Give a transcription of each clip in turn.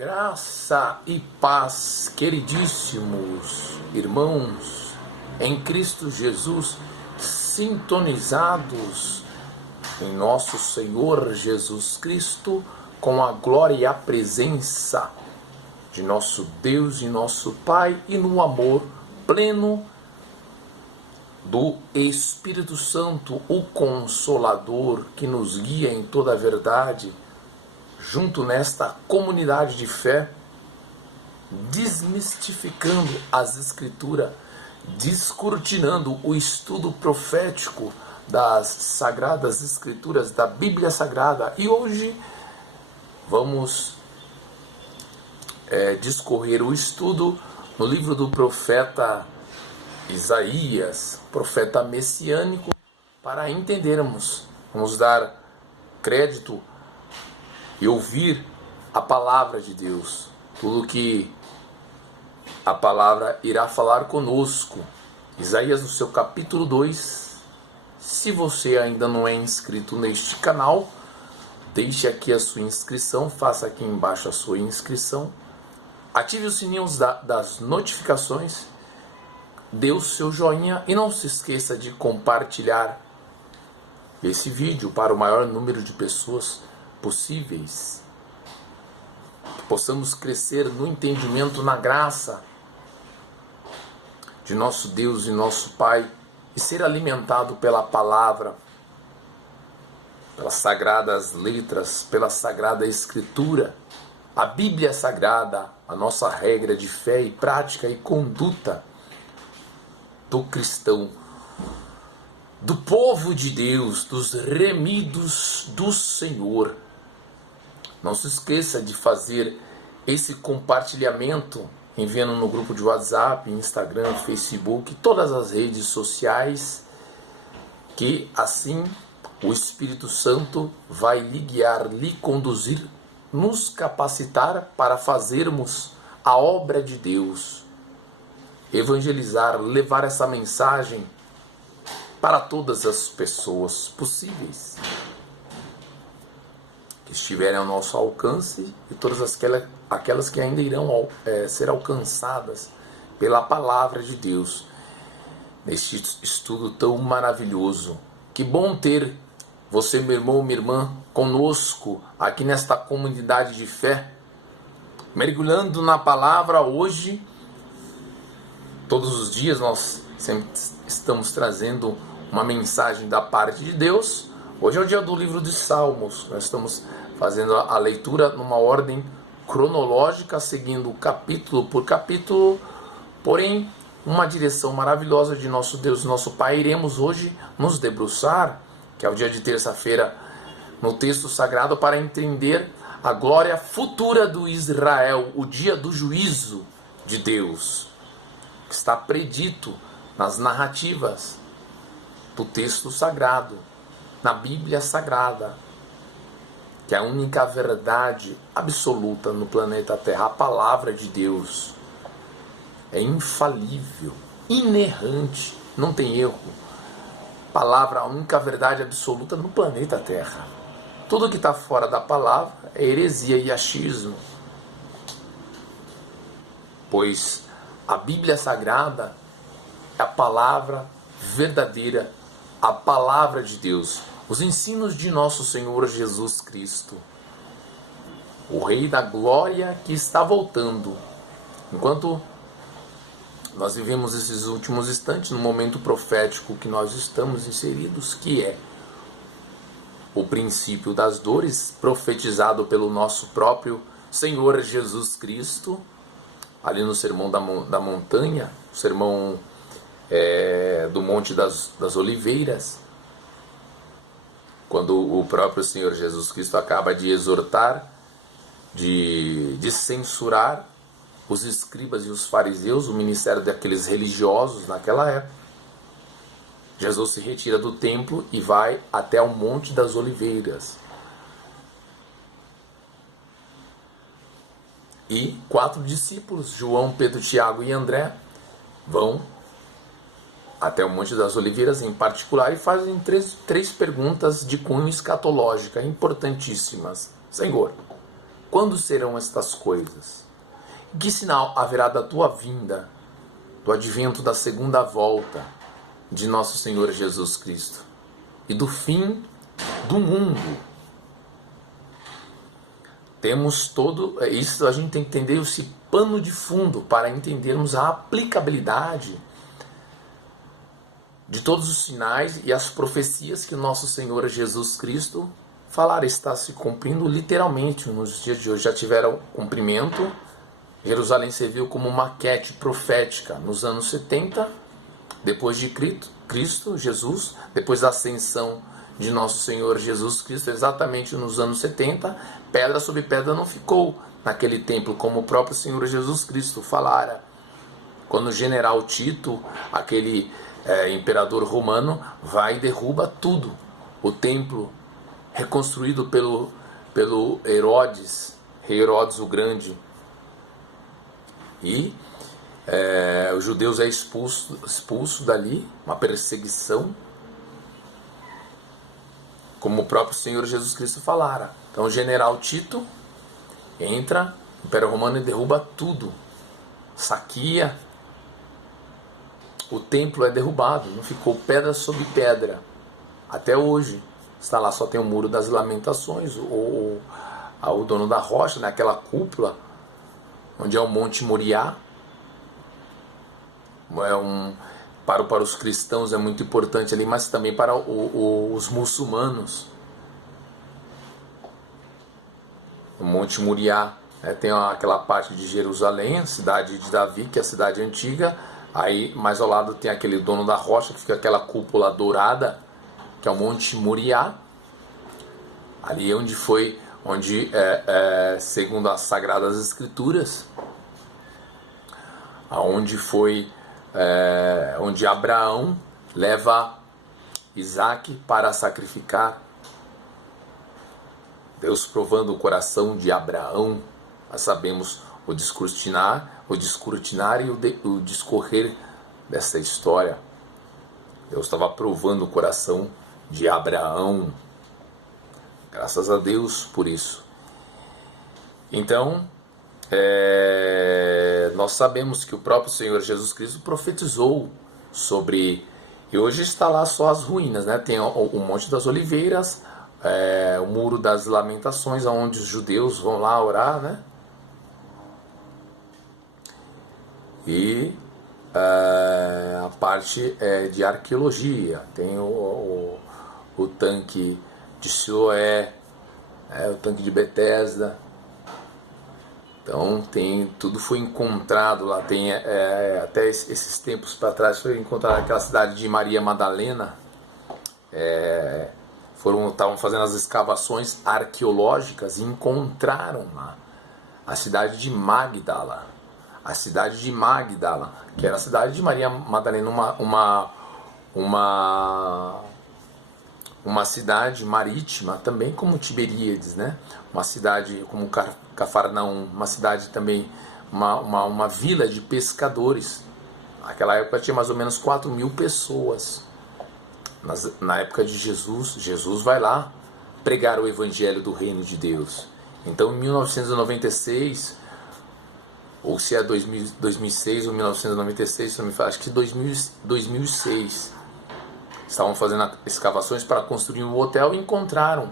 Graça e paz, queridíssimos irmãos, em Cristo Jesus, sintonizados em nosso Senhor Jesus Cristo, com a glória e a presença de nosso Deus e nosso Pai, e no amor pleno do Espírito Santo, o Consolador, que nos guia em toda a verdade, junto nesta comunidade de fé, desmistificando as Escrituras, descortinando o estudo profético das Sagradas Escrituras, da Bíblia Sagrada. E hoje vamos discorrer o estudo no livro do profeta Isaías, profeta messiânico, para entendermos, vamos dar crédito e ouvir a palavra de Deus, tudo que a palavra irá falar conosco. Isaías, no seu capítulo 2, se você ainda não é inscrito neste canal, deixe aqui a sua inscrição, faça aqui embaixo a sua inscrição, ative os sininhos das notificações, dê o seu joinha e não se esqueça de compartilhar esse vídeo para o maior número de pessoas possíveis, que possamos crescer no entendimento, na graça de nosso Deus e nosso Pai, e ser alimentado pela palavra, pelas sagradas letras, pela sagrada Escritura, a Bíblia Sagrada, a nossa regra de fé e prática e conduta do cristão, do povo de Deus, dos remidos do Senhor. Não se esqueça de fazer esse compartilhamento, enviando no grupo de WhatsApp, Instagram, Facebook, todas as redes sociais, que assim o Espírito Santo vai lhe guiar, lhe conduzir, nos capacitar para fazermos a obra de Deus, evangelizar, levar essa mensagem para todas as pessoas possíveis que estiverem ao nosso alcance, e todas aquelas que ainda irão ser alcançadas pela palavra de Deus neste estudo tão maravilhoso. Que bom ter você, meu irmão, minha irmã, conosco aqui nesta comunidade de fé, mergulhando na palavra. Hoje, todos os dias, nós sempre estamos trazendo uma mensagem da parte de Deus. Hoje é o dia do livro de Salmos. Nós estamos fazendo a leitura numa ordem cronológica, seguindo capítulo por capítulo, porém uma direção maravilhosa de nosso Deus e nosso Pai. Iremos hoje nos debruçar, que é o dia de terça-feira, no texto sagrado, para entender a glória futura do Israel, o dia do juízo de Deus, que está predito nas narrativas do texto sagrado, na Bíblia Sagrada, que é a única verdade absoluta no planeta Terra. A palavra de Deus é infalível, inerrante, não tem erro. Palavra, a única verdade absoluta no planeta Terra. Tudo que está fora da palavra é heresia e achismo, pois a Bíblia Sagrada é a palavra verdadeira, a palavra de Deus, os ensinos de nosso Senhor Jesus Cristo, o Rei da Glória, que está voltando. Enquanto nós vivemos esses últimos instantes, no momento profético que nós estamos inseridos, que é o princípio das dores, profetizado pelo nosso próprio Senhor Jesus Cristo, ali no Sermão da Montanha, o Sermão do Monte das Oliveiras, quando o próprio Senhor Jesus Cristo acaba de exortar, de censurar os escribas e os fariseus, o ministério daqueles religiosos naquela época. Jesus se retira do templo e vai até o Monte das Oliveiras. E 4 discípulos, João, Pedro, Tiago e André, vão até o Monte das Oliveiras em particular e fazem três perguntas de cunho escatológica importantíssimas. Senhor, Quando serão estas coisas? Que sinal haverá da tua vinda, do advento da segunda volta de nosso Senhor Jesus Cristo e do fim do mundo? Temos todo isso, a gente tem que entender esse pano de fundo para entendermos a aplicabilidade de todos os sinais e as profecias que o nosso Senhor Jesus Cristo falar. Está se cumprindo literalmente nos dias de hoje. Já tiveram cumprimento. Jerusalém serviu como maquete profética nos anos 70, depois de Cristo Jesus, depois da ascensão de nosso Senhor Jesus Cristo, exatamente nos anos 70, pedra sobre pedra não ficou naquele templo, como o próprio Senhor Jesus Cristo falara. Quando o general Tito, aquele imperador romano, vai e derruba tudo. O templo reconstruído pelo Herodes, rei Herodes o Grande, e os judeus é expulso dali, uma perseguição, como o próprio Senhor Jesus Cristo falara. Então o general Tito entra no Império Romano e derruba tudo, saqueia, o templo é derrubado, não ficou pedra sobre pedra. Até hoje está lá, só tem o Muro das Lamentações, o dono da rocha, né, aquela cúpula, onde é o Monte Moriá. Para os cristãos é muito importante ali, mas também para os muçulmanos. O Monte Moriá, tem aquela parte de Jerusalém, a cidade de Davi, que é a cidade antiga. Aí mais ao lado tem aquele dono da rocha, que fica aquela cúpula dourada, que é o Monte Moriá. Ali onde segundo as Sagradas Escrituras, onde Abraão leva Isaac para sacrificar. Deus provando o coração de Abraão. Nós sabemos o descortinar e o discorrer dessa história. Deus estava provando o coração de Abraão. Graças a Deus por isso. Então, nós sabemos que o próprio Senhor Jesus Cristo profetizou sobre... E hoje está lá só as ruínas, né? Tem o Monte das Oliveiras, o Muro das Lamentações, onde os judeus vão lá orar, né? E a parte de arqueologia, tem o tanque de Siloé, o tanque de Betesda. Então tudo foi encontrado lá. Tem até esses tempos para trás foi encontrado aquela cidade de Maria Madalena. Estavam fazendo as escavações arqueológicas e encontraram lá a cidade de Magdala. A cidade de Magdala, que era a cidade de Maria Madalena, uma cidade marítima, também como Tiberíades, né? Uma cidade como Cafarnaum, uma cidade também, uma vila de pescadores. Naquela época tinha mais ou menos 4.000 pessoas. Na época de Jesus vai lá pregar o evangelho do reino de Deus. Então em 1996, ou se é 2006 ou 1996, se não me falo, acho que 2006, estavam fazendo escavações para construir um hotel e encontraram,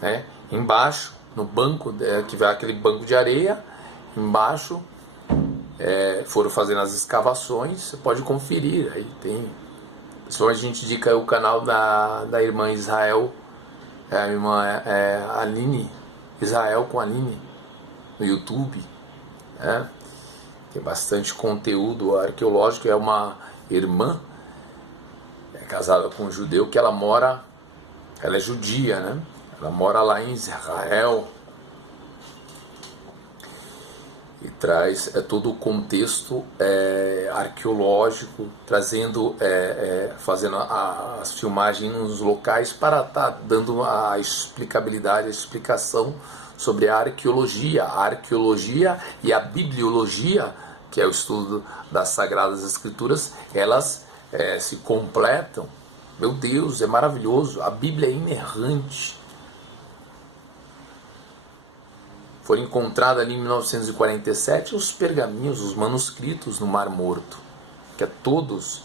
né, embaixo, no banco, que vai aquele banco de areia, embaixo, foram fazendo as escavações. Você pode conferir, aí tem. Só a gente indica o canal da irmã Israel, a irmã Aline, Israel com Aline, no YouTube, né? Tem bastante conteúdo arqueológico. É uma irmã casada com um judeu, que ela é judia, né? Ela mora lá em Israel e traz todo o contexto arqueológico, fazendo as filmagens nos locais para estar dando a explicabilidade, a explicação sobre a arqueologia e a bibliologia, que é o estudo das Sagradas Escrituras. Elas se completam. Meu Deus, é maravilhoso. A Bíblia é inerrante. foram encontrados ali em 1947 os pergaminhos, os manuscritos no Mar Morto, que é todos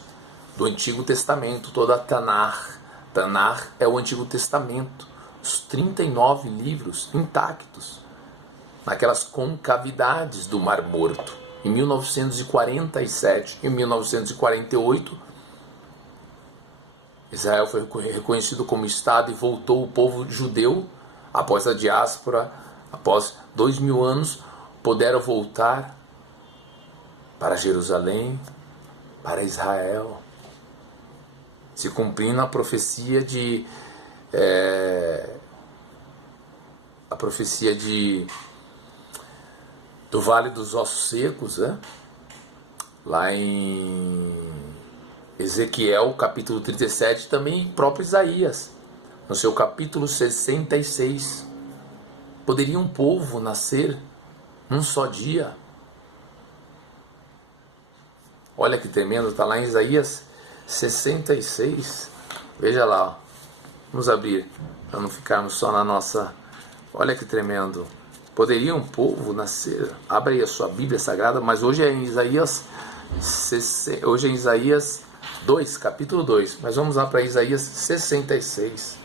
do Antigo Testamento, toda a Tanar. Tanar é o Antigo Testamento, os 39 livros intactos, naquelas concavidades do Mar Morto. Em 1947 e 1948, Israel foi reconhecido como Estado e voltou o povo judeu, após a diáspora, após 2000 anos, puderam voltar para Jerusalém, para Israel, se cumprindo a profecia do Vale dos Ossos Secos, né? Lá em Ezequiel, capítulo 37, também próprio Isaías, no seu capítulo 66. Poderia um povo nascer num só dia? Olha que tremendo, está lá em Isaías 66. Veja lá, ó. Vamos abrir, para não ficarmos só na nossa... Olha que tremendo. Poderia um povo nascer? Abra aí a sua Bíblia Sagrada, mas hoje é em Isaías 2, capítulo 2. Mas vamos lá para Isaías 66.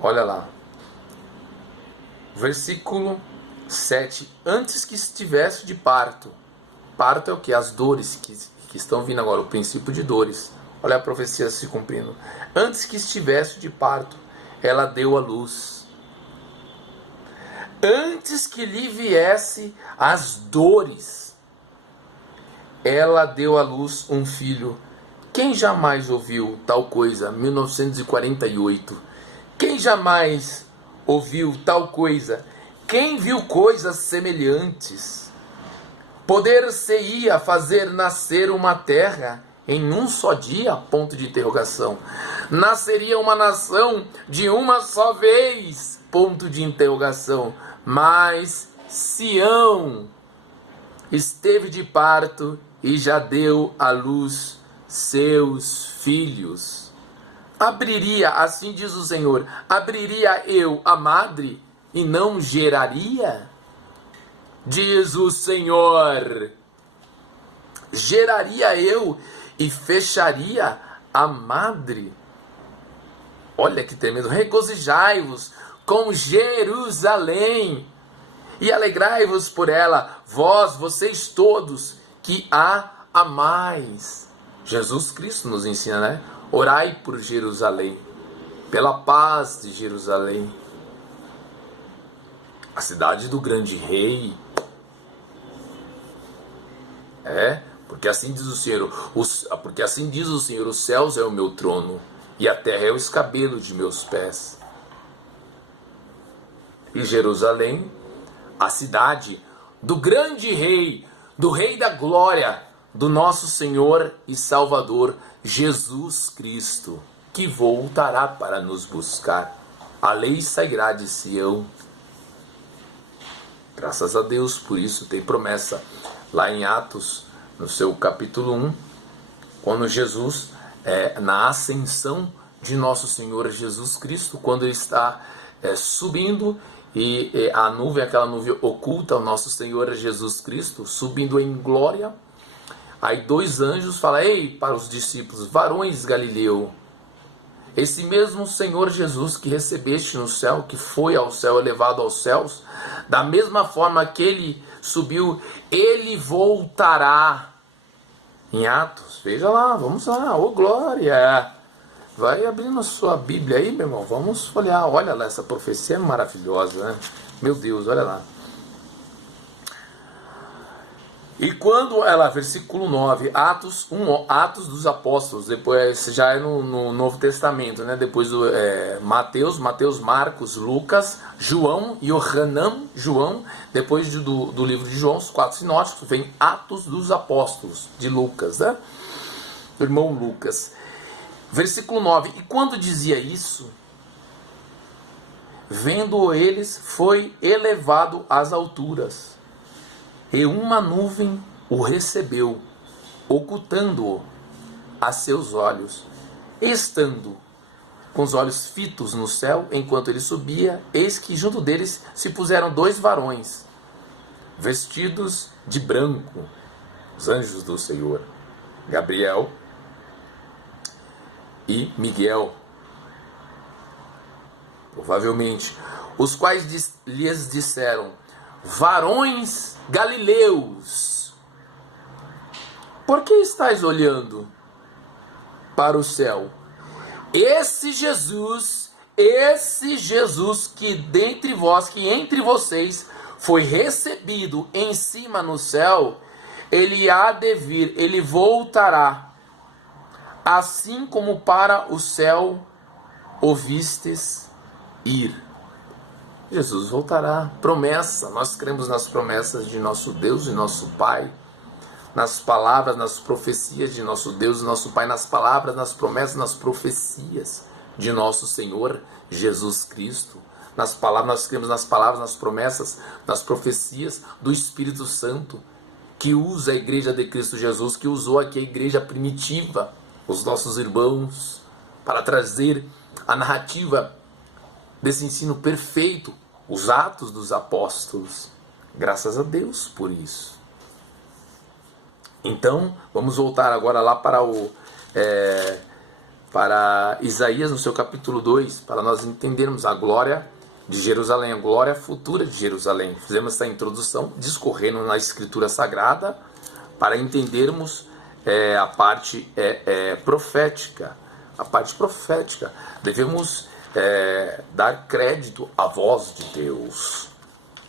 Olha lá. Versículo 7. Antes que estivesse de parto. Parto é o que? As dores que estão vindo agora, o princípio de dores. Olha a profecia se cumprindo. Antes que estivesse de parto, ela deu à luz. Antes que lhe viesse as dores, ela deu à luz um filho. Quem jamais ouviu tal coisa? 1948. Quem jamais ouviu tal coisa? Quem viu coisas semelhantes? Poder-se-ia fazer nascer uma terra em um só dia? Ponto de interrogação. Nasceria uma nação de uma só vez? Ponto de interrogação. Mas Sião esteve de parto e já deu à luz seus filhos. Abriria, assim diz o Senhor, abriria eu a madre e não geraria? Diz o Senhor, geraria eu e fecharia a madre? Olha que tremendo. Regozijai-vos com Jerusalém e alegrai-vos por ela, vocês todos que a amais. Jesus Cristo nos ensina, né? Orai por Jerusalém, pela paz de Jerusalém, a cidade do grande rei. Porque assim diz o Senhor, os céus é o meu trono e a terra é o escabelo de meus pés. E Jerusalém, a cidade do grande rei, do rei da glória, do nosso Senhor e Salvador Jesus Cristo, que voltará para nos buscar. A lei sairá de Sião. Graças a Deus, por isso tem promessa lá em Atos, no seu capítulo 1, quando Jesus, na ascensão de nosso Senhor Jesus Cristo, quando ele está subindo, e a nuvem, aquela nuvem oculta o nosso Senhor Jesus Cristo, subindo em glória. Aí 2 anjos falam: ei, para os discípulos, varões Galileu, esse mesmo Senhor Jesus que recebeste no céu, que foi ao céu, elevado aos céus, da mesma forma que ele subiu, ele voltará. Em Atos, veja lá, vamos lá, ô glória! Vai abrindo a sua Bíblia aí, meu irmão, vamos folhear. Olha lá, essa profecia é maravilhosa, né? Meu Deus, olha lá. E quando ela, versículo 9, Atos dos Apóstolos, depois já é no Novo Testamento, né? Depois do Mateus, Marcos, Lucas, João, Yohanan, João, depois do livro de João, os 4 sinóticos, vem Atos dos Apóstolos, de Lucas, né? Do irmão Lucas. Versículo 9, e quando dizia isso, vendo eles, foi elevado às alturas, e uma nuvem o recebeu, ocultando-o a seus olhos. Estando com os olhos fitos no céu, enquanto ele subia, eis que junto deles se puseram 2 varões, vestidos de branco, os anjos do Senhor, Gabriel e Miguel, provavelmente, os quais lhes disseram: varões galileus, por que estáis olhando para o céu? Esse Jesus que dentre vós, que entre vocês foi recebido em cima no céu, ele há de vir, ele voltará, assim como para o céu o vistes ir. Jesus voltará, promessa, nós cremos nas promessas de nosso Deus e nosso Pai, nas palavras, nas profecias de nosso Deus e nosso Pai, nas palavras, nas promessas, nas profecias de nosso Senhor Jesus Cristo. Nas palavras, nós cremos nas palavras, nas promessas, nas profecias do Espírito Santo, que usa a igreja de Cristo Jesus, que usou aqui a igreja primitiva, os nossos irmãos, para trazer a narrativa desse ensino perfeito, os Atos dos Apóstolos. Graças a Deus por isso. Então, vamos voltar agora lá para Isaías, no seu capítulo 2, para nós entendermos a glória de Jerusalém, a glória futura de Jerusalém. Fizemos essa introdução, discorrendo na Escritura Sagrada, para entendermos a parte profética. A parte profética. Devemos dar crédito à voz de Deus,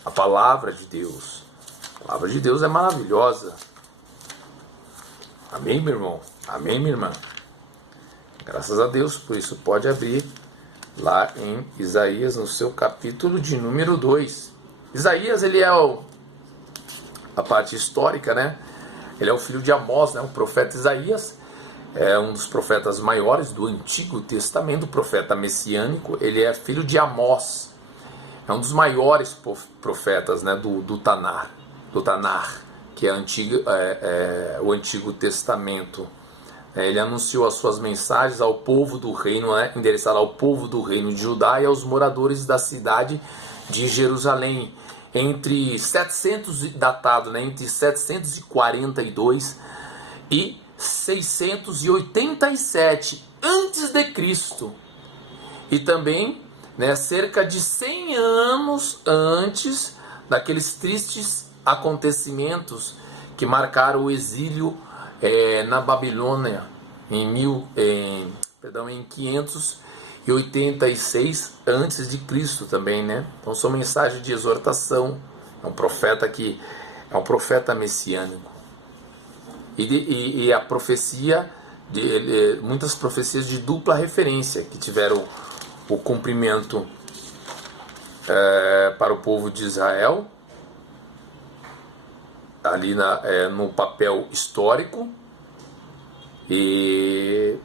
à palavra de Deus. A palavra de Deus é maravilhosa. Amém, meu irmão? Amém, minha irmã? Graças a Deus, por isso pode abrir lá em Isaías, no seu capítulo de número 2. Isaías, ele é a parte histórica, né? Ele é o filho de Amós, né? O profeta Isaías é um dos profetas maiores do Antigo Testamento, o profeta messiânico. Ele é filho de Amós, é um dos maiores profetas, né? do Tanar, que é o Antigo Testamento. Ele anunciou as suas mensagens ao povo do reino, endereçado ao povo do reino de Judá e aos moradores da cidade de Jerusalém, datado entre 742 e 687 antes de Cristo, e também cerca de 100 anos antes daqueles tristes acontecimentos que marcaram o exílio na Babilônia em 586 antes de Cristo também, né? Então são mensagens de exortação. É um profeta messiânico. E a profecia muitas profecias de dupla referência que tiveram o cumprimento para o povo de Israel, ali no papel histórico, e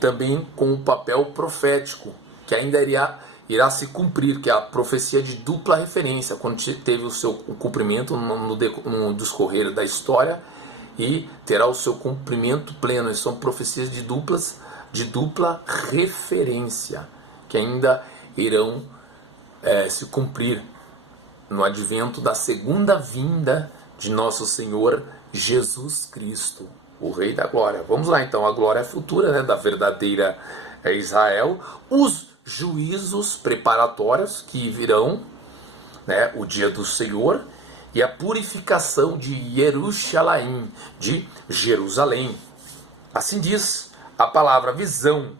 também com o papel profético, que ainda irá se cumprir, que é a profecia de dupla referência, quando teve o seu cumprimento no discorrer da história, e terá o seu cumprimento pleno. São profecias de dupla referência, que ainda irão se cumprir no advento da segunda vinda de nosso Senhor Jesus Cristo, o Rei da Glória. Vamos lá então, a glória futura, da verdadeira Israel, os juízos preparatórios que virão, o dia do Senhor, e a purificação de Jerusalém, Assim diz a palavra visão,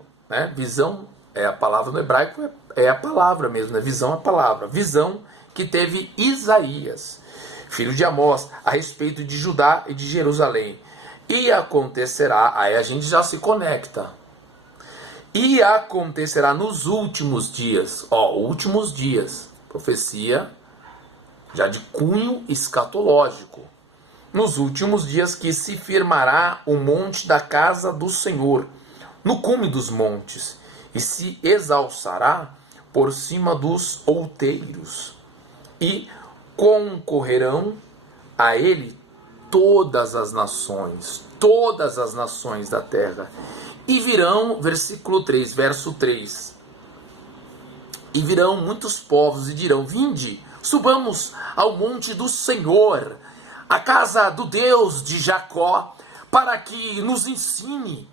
Visão é a palavra no hebraico, é a palavra mesmo, visão é a palavra. Visão que teve Isaías, filho de Amós, a respeito de Judá e de Jerusalém. E acontecerá, aí a gente já se conecta. E acontecerá nos últimos dias, últimos dias, profecia já de cunho escatológico. Nos últimos dias que se firmará o monte da casa do Senhor, no cume dos montes, e se exalçará por cima dos outeiros. E concorrerão a ele todas as nações da terra, E virão, versículo 3, verso 3. E virão muitos povos e dirão: vinde, subamos ao monte do Senhor, a casa do Deus de Jacó, para que nos ensine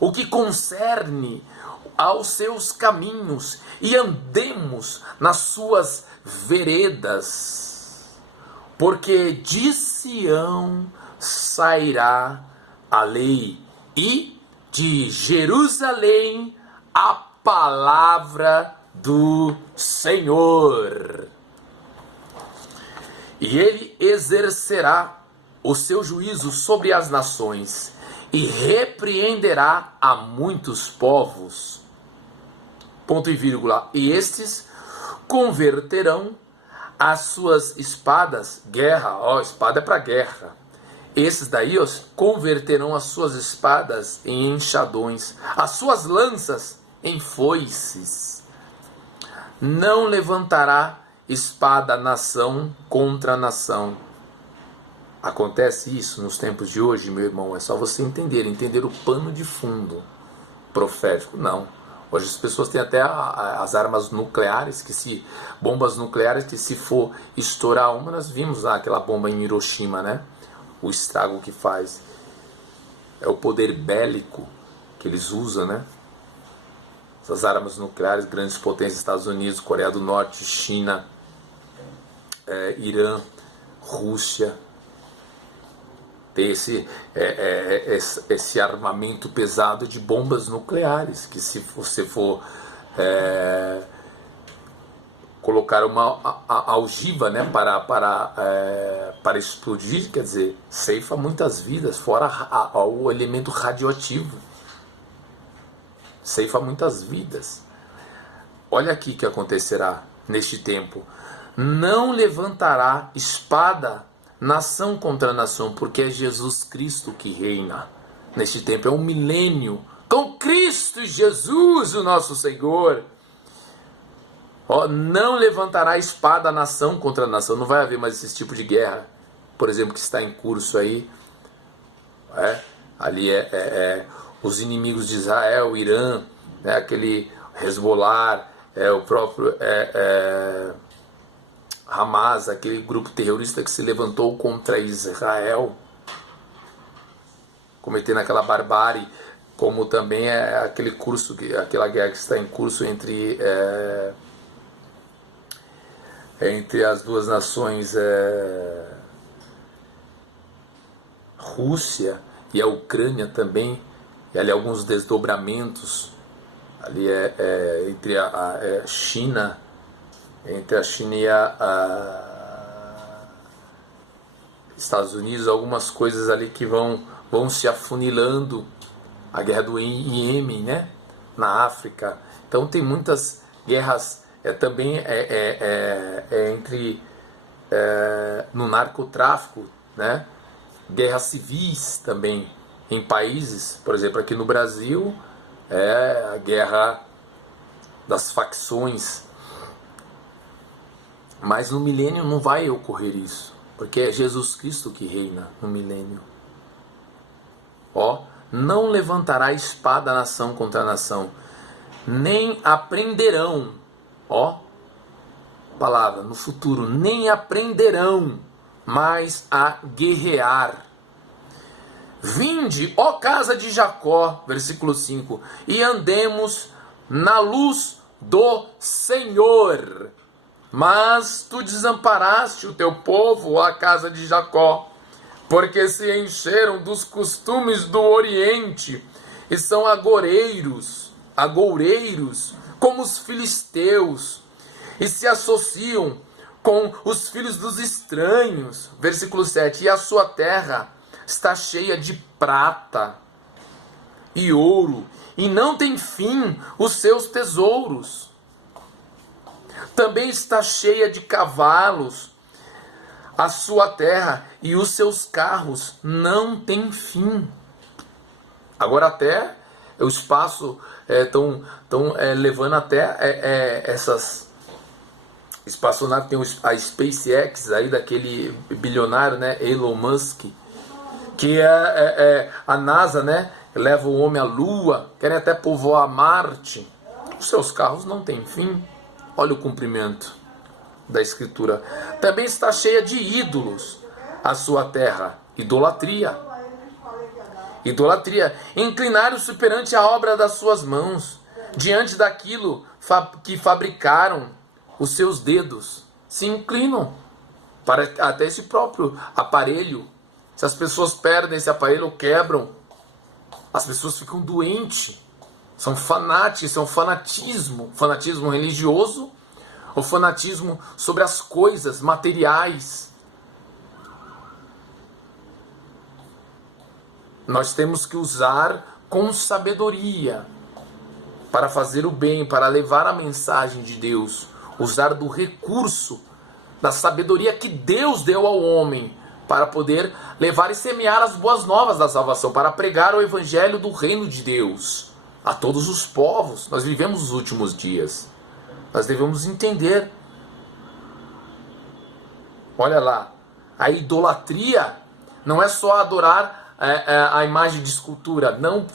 o que concerne aos seus caminhos e andemos nas suas veredas. Porque de Sião sairá a lei e de Jerusalém a palavra do Senhor. E ele exercerá o seu juízo sobre as nações e repreenderá a muitos povos. Ponto e vírgula. E estes converterão as suas espadas, guerra, espada é para guerra. Esses daí, converterão as suas espadas em enxadões, as suas lanças em foices. Não levantará espada nação contra nação. Acontece isso nos tempos de hoje, meu irmão. É só você entender o pano de fundo profético. Não. Hoje as pessoas têm até as armas nucleares, bombas nucleares, que se for estourar uma, nós vimos lá aquela bomba em Hiroshima, né? O estrago que faz. É o poder bélico que eles usam, né? Essas armas nucleares, grandes potências, Estados Unidos, Coreia do Norte, China, Irã, Rússia. Ter esse armamento pesado de bombas nucleares, que se você for colocar uma algiva, né, para explodir, quer dizer, ceifa muitas vidas, fora o elemento radioativo. Ceifa muitas vidas. Olha aqui que acontecerá neste tempo. Não levantará espada nação contra nação, porque é Jesus Cristo que reina neste tempo. É um milênio com Cristo Jesus, o nosso Senhor. Não levantará espada nação contra nação. Não vai haver mais esse tipo de guerra, por exemplo, que está em curso aí. Ali os inimigos de Israel, o Irã, aquele Hezbollah, o próprio Hamas, aquele grupo terrorista que se levantou contra Israel, cometendo aquela barbárie, como também aquela guerra que está em curso entre as duas nações, Rússia e a Ucrânia também, e ali alguns desdobramentos ali entre a China. Entre a China e Estados Unidos, algumas coisas ali que vão se afunilando. A guerra do Iêmen, né? Na África. Então tem muitas guerras também entre no narcotráfico, né? Guerras civis também em países, por exemplo, aqui no Brasil, a guerra das facções. Mas no milênio não vai ocorrer isso, porque é Jesus Cristo que reina no milênio. Não levantará espada nação contra nação, nem aprenderão, palavra, no futuro, nem aprenderão mais a guerrear. Vinde, ó casa de Jacó, versículo 5, e andemos na luz do Senhor. Mas tu desamparaste o teu povo, a casa de Jacó, porque se encheram dos costumes do Oriente, e são agoureiros, como os filisteus, e se associam com os filhos dos estranhos. Versículo 7, e a sua terra está cheia de prata e ouro, e não tem fim os seus tesouros. Também está cheia de cavalos a sua terra, e os seus carros não têm fim. Agora até o espaço estão levando até essas espaçonaves. Tem a SpaceX aí, daquele bilionário, né, Elon Musk, que a NASA, né, levam o homem à lua, querem até povoar Marte. Os seus carros não têm fim. Olha o cumprimento da Escritura. Também está cheia de ídolos a sua terra. Idolatria. Idolatria. Inclinaram-se perante a obra das suas mãos, diante daquilo que fabricaram os seus dedos. Se inclinam para até esse próprio aparelho. Se as pessoas perdem esse aparelho ou quebram, as pessoas ficam doentes. São fanáticos, são fanatismo. Fanatismo religioso ou fanatismo sobre as coisas materiais. Nós temos que usar com sabedoria para fazer o bem, para levar a mensagem de Deus. Usar do recurso, da sabedoria que Deus deu ao homem, para poder levar e semear as boas novas da salvação, para pregar o evangelho do reino de Deus a todos os povos. Nós vivemos os últimos dias. Nós devemos entender. Olha lá, a idolatria não é só adorar a imagem de escultura, não,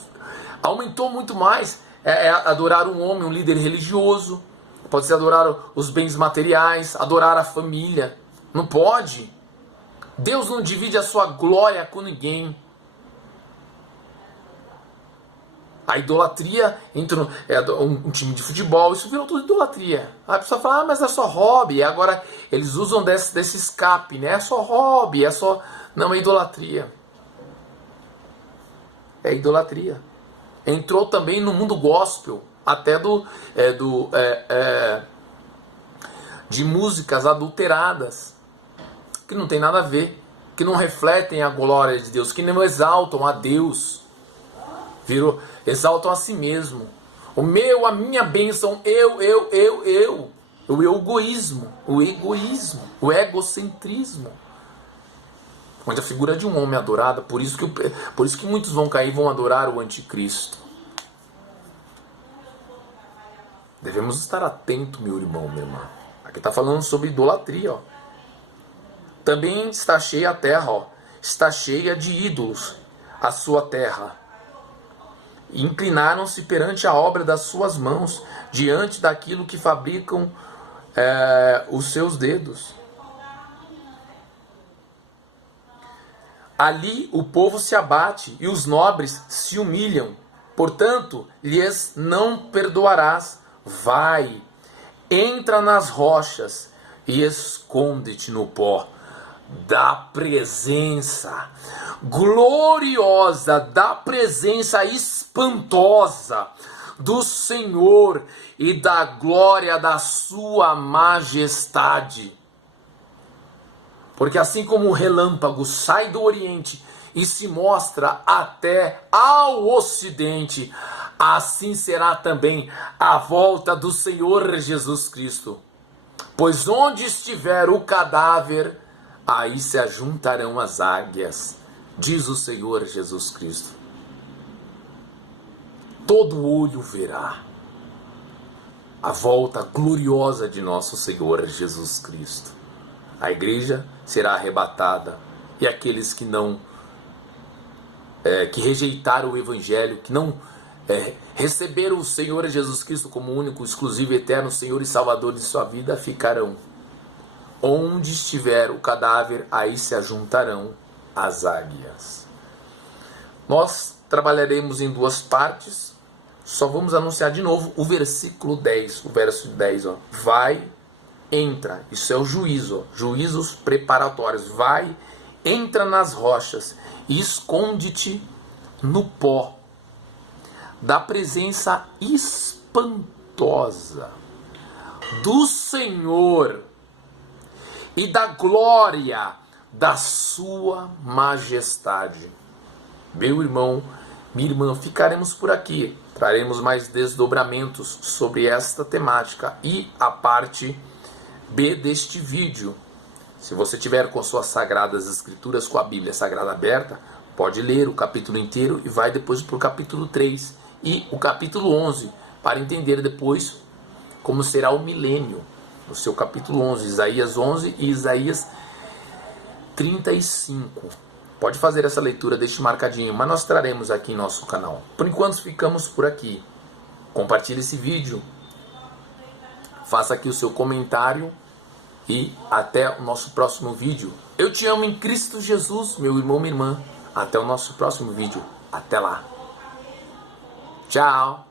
aumentou muito mais. É adorar um homem, um líder religioso, pode ser adorar os bens materiais, adorar a família. Não pode. Deus não divide a sua glória com ninguém. A idolatria entra um time de futebol, isso virou tudo idolatria. A pessoa fala, mas é só hobby. E agora eles usam desse escape, né? É só hobby, é só... Não, é idolatria. É idolatria. Entrou também no mundo gospel, até de músicas adulteradas, que não tem nada a ver, que não refletem a glória de Deus, que não exaltam a Deus, exaltam a si mesmo. A minha bênção, o egoísmo, o egocentrismo, onde a figura de um homem adorada, por isso que muitos vão cair e vão adorar o anticristo. Devemos estar atentos, meu irmão, minha irmã. Aqui está falando sobre idolatria, ó. Também está cheia a terra, ó. Está cheia de ídolos a sua terra. Inclinaram-se perante a obra das suas mãos, diante daquilo que fabricam os seus dedos. Ali o povo se abate e os nobres se humilham. Portanto, lhes não perdoarás. Vai, entra nas rochas e esconde-te no pó da presença gloriosa, da presença espantosa do Senhor e da glória da sua majestade. Porque assim como o relâmpago sai do Oriente e se mostra até ao Ocidente, assim será também a volta do Senhor Jesus Cristo. Pois onde estiver o cadáver, aí se ajuntarão as águias, diz o Senhor Jesus Cristo. Todo olho verá a volta gloriosa de nosso Senhor Jesus Cristo. A igreja será arrebatada e aqueles que que rejeitaram o Evangelho, que não receberam o Senhor Jesus Cristo como único, exclusivo, eterno Senhor e Salvador de sua vida, ficarão. Onde estiver o cadáver, aí se ajuntarão as águias. Nós trabalharemos em duas partes. Só vamos anunciar de novo o versículo 10. O verso 10, ó. Vai, entra. Isso é o juízo, ó. Juízos preparatórios. Vai, entra nas rochas e esconde-te no pó da presença espantosa do Senhor e da glória da sua majestade. Meu irmão, minha irmã, ficaremos por aqui. Traremos mais desdobramentos sobre esta temática e a parte B deste vídeo. Se você tiver com suas sagradas escrituras, com a Bíblia Sagrada aberta, pode ler o capítulo inteiro e vai depois para o capítulo 3 e o capítulo 11, para entender depois como será o milênio. No seu capítulo 11, Isaías 11 e Isaías 35. pode fazer essa leitura, deixe marcadinho, mas nós traremos aqui em nosso canal. Por enquanto ficamos por aqui. Compartilhe esse vídeo, faça aqui o seu comentário e até o nosso próximo vídeo. Eu te amo em Cristo Jesus, meu irmão, minha irmã. Até o nosso próximo vídeo. Até lá. Tchau.